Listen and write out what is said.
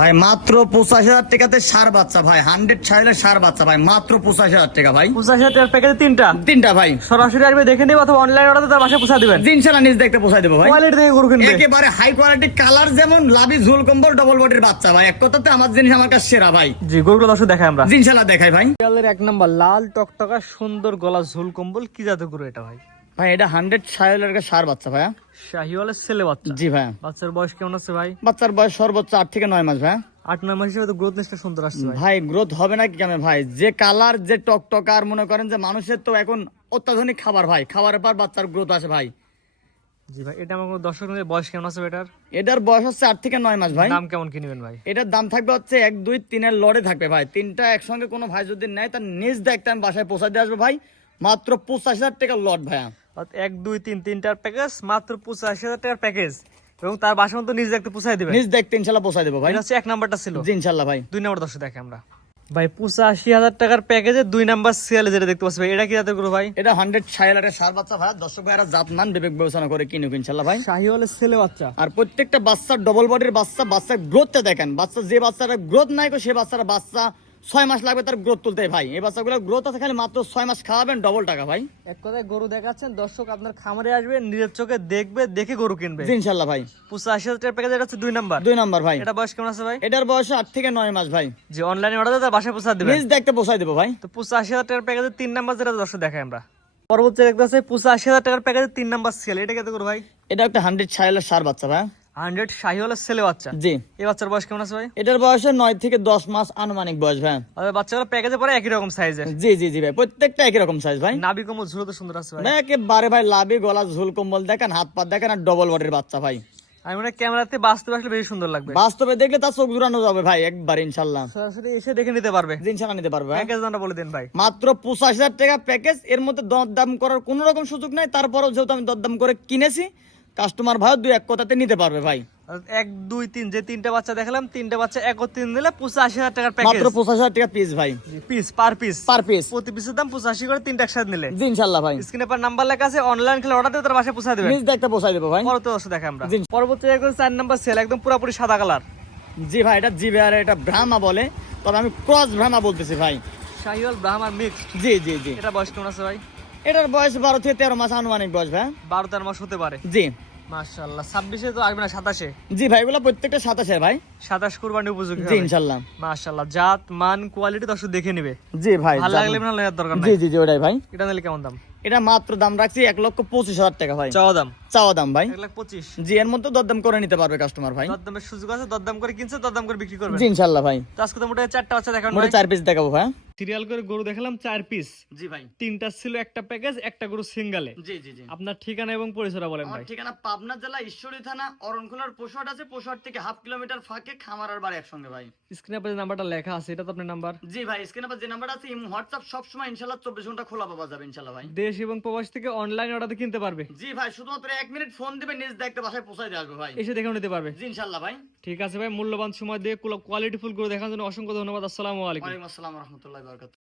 ভাই মাত্র 85,000 টাকাতে সার বাচ্চা ভাই, 100 ছাইলের সার বাচ্চা ভাই, মাত্র 85,000 টাকা ভাই। 85,000 টাকার প্যাকেজে তিনটা ভাই। সরাসরি আসবে দেখে নিব অথবা অনলাইন অর্ডারে তার বাসায় পৌঁছে দিবেন। ইনশাআল্লাহ নিজ দেখতে পৌঁছে দেব ভাই। কোয়ালিটি দেখে গরু কিনবে, একেবারে হাই কোয়ালিটি, কালার যেমন লাভি ঝুল কম্বল ডবল বডির বাচ্চা ভাই। এক কথাতে আমার জিনিস আমার কাছে সেরা ভাই। জি গরুগুলো দর্শক দেখাই আমরা। ইনশাআল্লাহ দেখাই ভাই। বিড়ালের এক নাম্বার লাল টকটকা সুন্দর গলা ঝুল কম্বল, কি জাতের গরু এটা ভাই? ভাই এটা 100 ছাইলের সার বাচ্চা ভাই। শাহিওয়ালের ছেলে বাচ্চা। জি ভাই। বাচ্চার বয়স কেমন আছে ভাই? বাচ্চার বয়স সর্বোচ্চ 8 থেকে 9 মাস ভাই। 8-9 মাস হিসেবে তো গ্রোথ নেসটা সুন্দর আসছে ভাই। ভাই গ্রোথ হবে না কি কেন ভাই, যে কালার যে টকটকা, আর মনে করেন যে মানুষের তো এখন অত্যাধুনিক খাবার ভাই, খাবারের পর বাচ্চার গ্রোথ আসে ভাই। জি ভাই, এটা আমার দর্শক বয়স কেমন আছে এটার? এটার বয়স হচ্ছে 8 থেকে 9 মাস ভাই। দাম কেমন কিনবেন ভাই? এটার দাম থাকবে হচ্ছে 1, 2, 3 এর লড়ে থাকবে ভাই। তিনটা একসঙ্গে কোনো ভাই যদি নেয় তার নিজ দেখতে আমি বাসায় পৌঁছা দিয়ে আসবো ভাই, মাত্র 85,000 টাকার লট ভাইয়া। 1, 2, 3 তিনটার প্যাকেজ মাত্র 85,000 টাকার প্যাকেজ, এবং তার বাসা মতো নিজ দেখতে পৌঁছায় দিবেন। নিজ দেখতে ইনশাল্লাহ পৌঁছা দেবো ভাই। এটা হচ্ছে 1 নাম্বারটা ছিল। জি ইনশাল্লাহ ভাই। 2 নাম্বার দর্শক দেখে আমরা ভাই 85,000 টাকার প্যাকেজে 2 নাম্বার সিয়ালে যেটা দেখতে পাচ্ছি ভাই, এটা কি জাতের গরু ভাই? এটা 100 ছাইলারের সার বাচ্চা ভাই। দর্শক ভাইরা জাতমান বিবেক বিবেচনা করে কিনুক ইনশাল্লাহ ভাই। শাহিওয়ালের ছেলে বাচ্চা। আর প্রত্যেকটা বাচ্চার ডবল বডির বাচ্চা, বাচ্চার গ্রোথটা দেখেন। বাচ্চা যে বাচ্চাটা গ্রোথ নাই সে বাচ্চাটা 6 মাস লাগবে তার গ্রোথ তুলতে ভাই। এই বাচ্চাগুলোর গ্রোথ আছে খালি মাত্র 6 মাস, খাওয়াবেন ডবল টাকা ভাই। এক কথায় গরু দেখাচ্ছেন দর্শক, আপনার খামারে আসবে নিজের চোখে দেখবে, দেখে গরু কিনবে। জি ইনশাল্লাহ ভাই। 85,000 টাকার প্যাকেজ, এটা হচ্ছে 2 নাম্বার। 2 নাম্বার ভাই। এটা বয়স কেমন আছে ভাই? এটার বয়স 8 থেকে 9 মাস ভাই। যে অনলাইনে অর্ডার দেয় তার বাসায় পৌঁছা দিবেন। নিজ দেখতে পৌঁছাই দেবো ভাই। তো 85,000 টাকার প্যাকেজে 3 নাম্বার যেটা দর্শক দেখাই আমরা। পরবর্তী দেখতে আছে 85,000 টাকার প্যাকেজে 3 নাম্বার সিয়াল, এটা কত করে ভাই? এটা একটা 100 ছাইলার সার বাচ্চা ভাই। 100 শাহিওয়ালের ছেলে বাচ্চা। জি। এই বাচ্চার বয়স কেমন আছে ভাই? এটার বয়স 9 থেকে 10 মাস আনুমানিক বয়স ভাই। আর বাচ্চাগুলো প্যাকেজে পরে একই রকম সাইজের। জি জি জি ভাই, প্রত্যেকটা একই রকম সাইজ ভাই। নাভি কোমল ঝুলো তো সুন্দর আছে ভাই। ভাই একেবারে ভাই লাভি গলা ঝুল কম্বল দেখেন, হাত পা দেখেন, আর ডবল বডির বাচ্চা ভাই। আমি মনে হয় ক্যামেরাতে বাস্তবে আসলে বেশি সুন্দর লাগবে। বাস্তবে দেখলে তার চোখ জুড়ানো যাবে ভাই একবার ইনশাল্লাহ। সরাসরি এসে দেখে নিতে পারবে। জি ইনশাল্লাহ নিতে পারবে ভাই। প্যাকেজ দামটা বলে দেন ভাই। মাত্র 85,000 টাকা প্যাকেজ। এর মধ্যে দরদাম করার কোনো রকম সুযোগ নাই। তারপরেও যেহেতু আমি দরদাম করে কিনেছি, কাস্টমার ভাই 2-1 কথাতে নিতে পারবে ভাই। 1, 2, 3 যে তিনটা বাচ্চা দেখালাম, তিনটা বাচ্চা একত্রিত নিলে 85,000 টাকার প্যাকেজ। মাত্র 85,000 টাকা পিস ভাই। পিস পার পিস পিস প্রতি পিসের দাম 85 করে, তিনটা একসাথে নিলে। জি ইনশাল্লাহ ভাই। স্ক্রিনে পর নাম্বার লেখা আছে, অনলাইন খেলে অর্ডার দিয়ে তার বাসায় পৌঁছে দিবেন। নিজ দেখতে পৌঁছাই দেবো ভাই। পরবর্তী দর্শক দেখে আমরা। জি। পরবর্তী 4 নাম্বার সেল, একদম পুরোপুরি সাদা কালার। জি ভাই, এটা জিবে আর এটা ব্রাহ্মা বলে, তবে আমি ক্রস ব্রাহ্মা বলতেছি ভাই। শাহিওয়াল ব্রাহ্মার মিক্স। জি জি জি। এটা বয়স কেমন আছে ভাই? এটার বয়স 12 থেকে 13 মাস আনুমানিক বয়স ভাই। 12-13 মাস হতে পারে। জি। মাশাআল্লাহ। 26-এ তো আসবে না, 27-এ? জি ভাই, এগুলো প্রত্যেকটা 27 ভাই। 27 কুরবানি উপযোগী জি হবে ইনশাল্লাহ। মাশাআল্লাহ। জাত মান কোয়ালিটি দর্শক দেখে নিবে। জি ভাই। ভালো লাগলে না নেওয়ার দরকার নাই। জি জি জি ওটাই ভাই। এটা নিলে কেমন দাম? এটা মাত্র দাম রাখছি 1,25,000 টাকা ভাই। চাওয়া দাম? চাওয়া দাম ভাই 1,25,000। জি, এর মধ্যে দরদাম করে নিতে পারবে কাস্টমার ভাই। দরদামের সুযোগ আছে, দরদাম করে কিনছে, দরদাম করে বিক্রি করবে। জি ইনশাল্লাহ ভাই। তো আজকে তো মোটামুটি 4টা বাচ্চা দেখানো মোটে 4 পিস দেখাবো ভাই। সিরিয়াল করে গরু দেখালাম 4 পিস। জি ভাই। 3টা ছিল একটা প্যাকেজ, একটা গরু সিঙ্গেলে। জি জি জি। আপনার ঠিকানা এবং পরিচয়টা বলেন আমার ভাই। ঠিকানা পাবনা জেলা ঈশ্বরী থানা, অরণখোলার পশুহাট আছে। পশুহাট থেকে হাফ কিলোমিটার ফাঁকে খামার আর বাড়ি একসঙ্গে ভাই। স্ক্রিনে আপনার নাম্বারটা লেখা আছে, এটা তো আপনার নাম্বার? জি ভাই, স্ক্রিনে যে নাম্বার আছে, হোয়াটসঅ্যাপ সব সময় ইনশাআল্লাহ 24 ঘন্টা খোলা পাওয়া যাবে ইনশাআল্লাহ ভাই। দেশ এবং প্রবাস থেকে অনলাইন অর্ডার কিনতে পারবে। জি ভাই, শুধুমাত্র 1 মিনিট ফোন দিবে, নিজ দেখতে বাসায় পৌঁছায় দিয়ে আসবে ভাই। এসে দেখে নিতে পারবে। জি ইনশাআল্লাহ ভাই। ঠিক আছে ভাই, মূল্যবান সময় দিয়ে কোয়ালিটিফুল গরু দেখার জন্য অসংখ্য ধন্যবাদ। আসসালামু আলাইকুম। ওয়ালাইকুম আসসালাম ওয়া রাহমাতুল্লাহি ওয়া বারাকাতুহু।